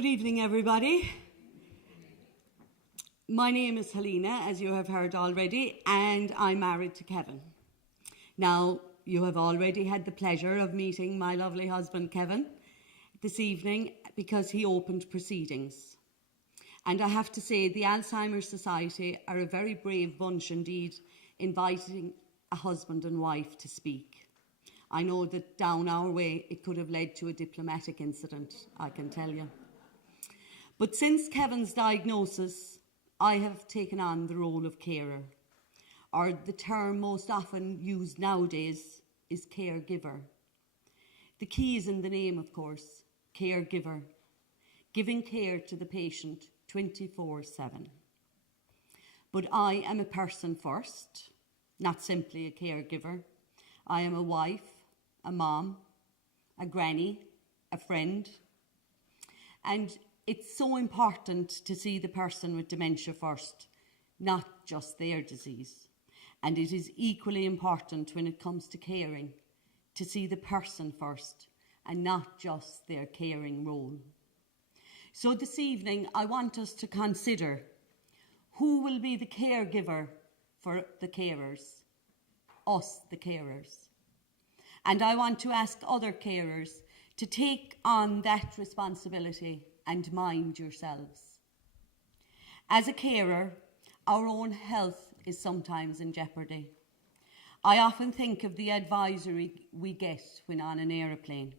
Good evening, everybody. My name is Helena, as you have heard already, and I'm married to Kevin. Now, you have already had the pleasure of meeting my lovely husband, Kevin, this evening because he opened proceedings. And I have to say, the Alzheimer's Society are a very brave bunch indeed, inviting a husband and wife to speak. I know that down our way, it could have led to a diplomatic incident, I can tell you. But since Kevin's diagnosis, I have taken on the role of carer, or the term most often used nowadays is caregiver. The key is in the name, of course, caregiver, giving care to the patient 24/7. But I am a person first, not simply a caregiver. I am a wife, a mom, a granny, a friend. And it's so important to see the person with dementia first, not just their disease. And it is equally important when it comes to caring, to see the person first and not just their caring role. So this evening, I want us to consider who will be the caregiver for the carers, us, the carers. And I want to ask other carers to take on that responsibility and mind yourselves. As a carer, our own health is sometimes in jeopardy. I often think of the advisory we get when on an aeroplane,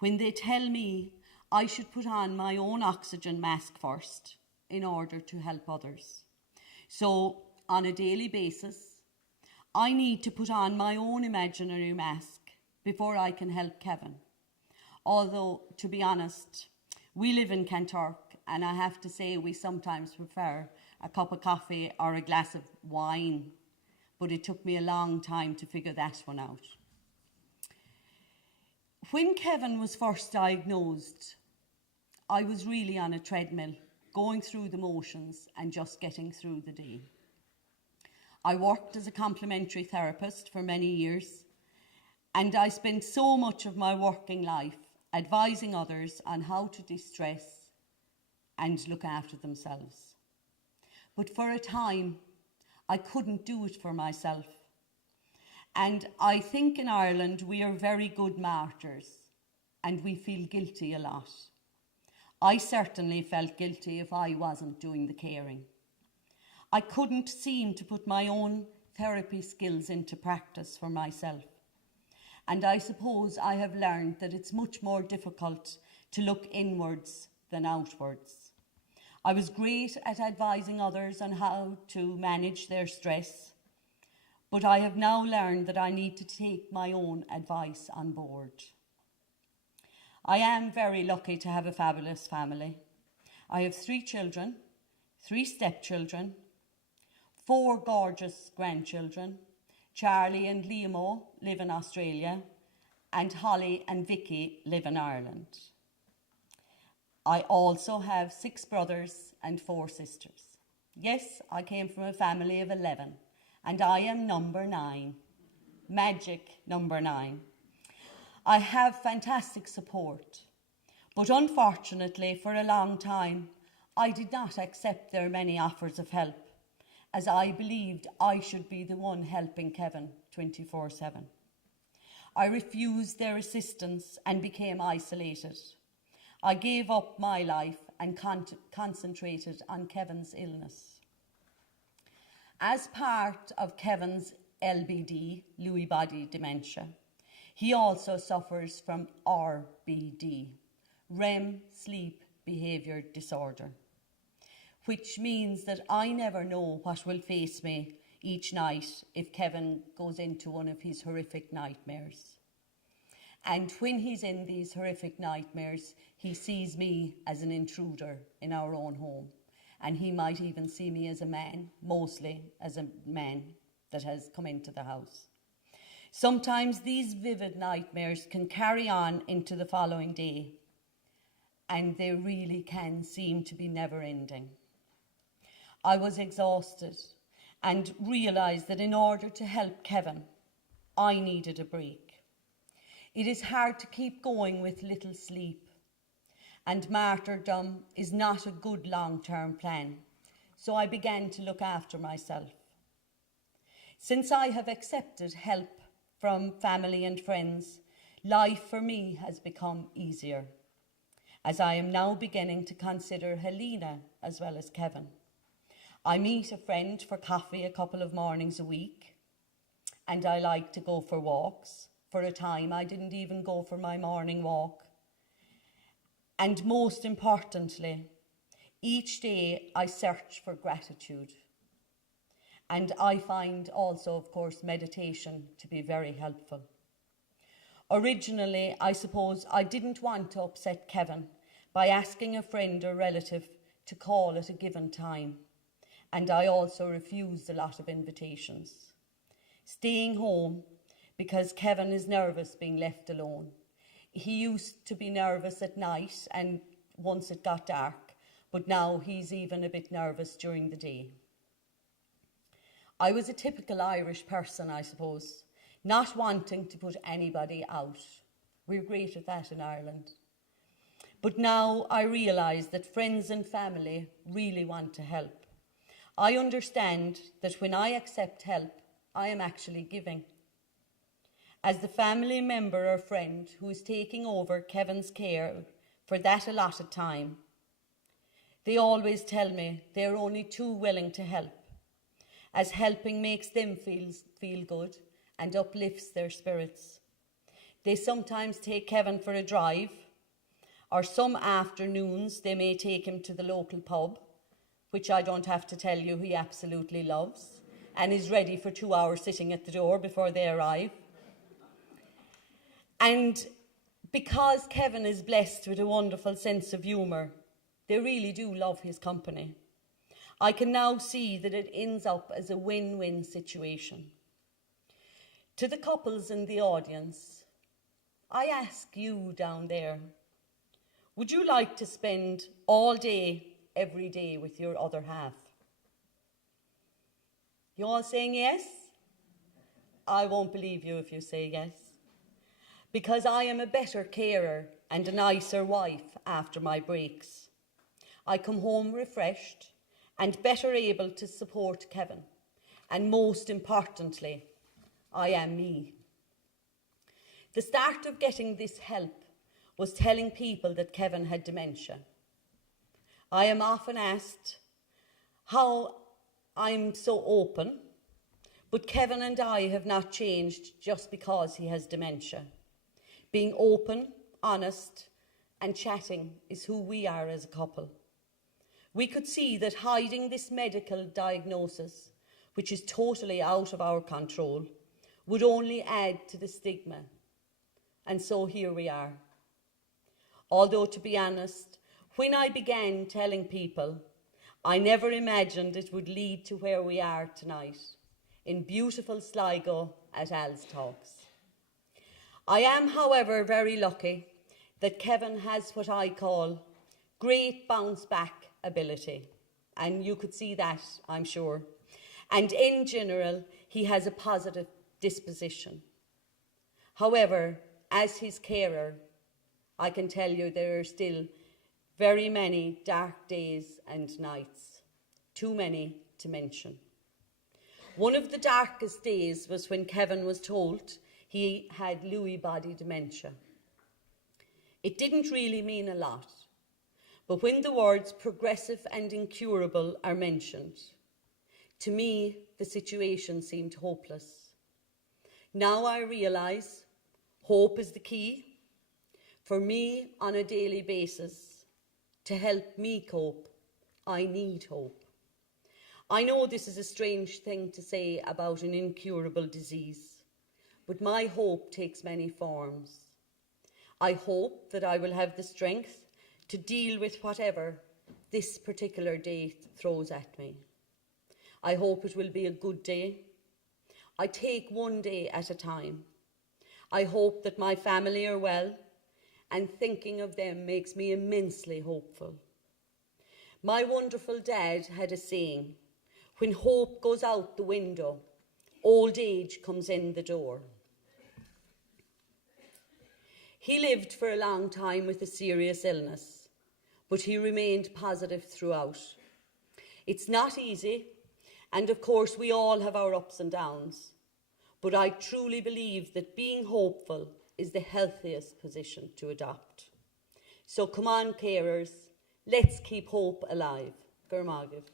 when they tell me I should put on my own oxygen mask first in order to help others. So on a daily basis, I need to put on my own imaginary mask before I can help Kevin. Although, to be honest, we live in Kanturk, and I have to say we sometimes prefer a cup of coffee or a glass of wine, but it took me a long time to figure that one out. When Kevin was first diagnosed, I was really on a treadmill, going through the motions and just getting through the day. I worked as a complementary therapist for many years, and I spent so much of my working life advising others on how to de-stress and look after themselves. But for a time, I couldn't do it for myself. And I think in Ireland we are very good martyrs and we feel guilty a lot. I certainly felt guilty if I wasn't doing the caring. I couldn't seem to put my own therapy skills into practice for myself. And I suppose I have learned that it's much more difficult to look inwards than outwards. I was great at advising others on how to manage their stress, but I have now learned that I need to take my own advice on board. I am very lucky to have a fabulous family. I have 3 children, 3 stepchildren, 4 gorgeous grandchildren. Charlie and Liam live in Australia, and Holly and Vicky live in Ireland. I also have 6 brothers and 4 sisters. Yes, I came from a family of 11, and I am number 9, magic number 9. I have fantastic support, but unfortunately for a long time, I did not accept their many offers of help, as I believed I should be the one helping Kevin 24/7. I refused their assistance and became isolated. I gave up my life and concentrated on Kevin's illness. As part of Kevin's LBD, Lewy body dementia, he also suffers from RBD, REM sleep behaviour disorder, which means that I never know what will face me each night if Kevin goes into one of his horrific nightmares. And when he's in these horrific nightmares, he sees me as an intruder in our own home. And he might even see me as a man, mostly as a man that has come into the house. Sometimes these vivid nightmares can carry on into the following day, and they really can seem to be never-ending. I was exhausted and realised that in order to help Kevin, I needed a break. It is hard to keep going with little sleep, and martyrdom is not a good long-term plan, so I began to look after myself. Since I have accepted help from family and friends, life for me has become easier, as I am now beginning to consider Helena as well as Kevin. I meet a friend for coffee a couple of mornings a week, and I like to go for walks. For a time, I didn't even go for my morning walk. And most importantly, each day I search for gratitude. And I find also, of course, meditation to be very helpful. Originally, I suppose I didn't want to upset Kevin by asking a friend or relative to call at a given time. And I also refused a lot of invitations. Staying home because Kevin is nervous being left alone. He used to be nervous at night and once it got dark, but now he's even a bit nervous during the day. I was a typical Irish person, I suppose, not wanting to put anybody out. We're great at that in Ireland. But now I realise that friends and family really want to help. I understand that when I accept help, I am actually giving. As the family member or friend who is taking over Kevin's care for that allotted time, they always tell me they are only too willing to help, as helping makes them feel good and uplifts their spirits. They sometimes take Kevin for a drive, or some afternoons they may take him to the local pub, which I don't have to tell you he absolutely loves, and is ready for 2 hours sitting at the door before they arrive. And because Kevin is blessed with a wonderful sense of humour, they really do love his company. I can now see that it ends up as a win-win situation. To the couples in the audience, I ask you down there, would you like to spend all day, every day with your other half? You all saying yes? I won't believe you if you say yes. Because I am a better carer and a nicer wife after my breaks. I come home refreshed and better able to support Kevin. And most importantly, I am me. The start of getting this help was telling people that Kevin had dementia. I am often asked how I'm so open, but Kevin and I have not changed just because he has dementia. Being open, honest, and chatting is who we are as a couple. We could see that hiding this medical diagnosis, which is totally out of our control, would only add to the stigma. And so here we are. Although, to be honest, when I began telling people, I never imagined it would lead to where we are tonight, in beautiful Sligo at AlzTalks. I am, however, very lucky that Kevin has what I call great bounce-back ability, and you could see that, I'm sure. And in general, he has a positive disposition. However, as his carer, I can tell you there are still very many dark days and nights, too many to mention. One of the darkest days was when Kevin was told he had Lewy body dementia. It didn't really mean a lot, but when the words progressive and incurable are mentioned, to me, the situation seemed hopeless. Now I realise hope is the key for me on a daily basis. To help me cope, I need hope. I know this is a strange thing to say about an incurable disease, but my hope takes many forms. I hope that I will have the strength to deal with whatever this particular day throws at me. I hope it will be a good day. I take one day at a time. I hope that my family are well, and thinking of them makes me immensely hopeful. My wonderful dad had a saying, when hope goes out the window, old age comes in the door. He lived for a long time with a serious illness, but he remained positive throughout. It's not easy, and of course we all have our ups and downs, but I truly believe that being hopeful is the healthiest position to adopt. So come on, carers, let's keep hope alive. Gur Mágaibh.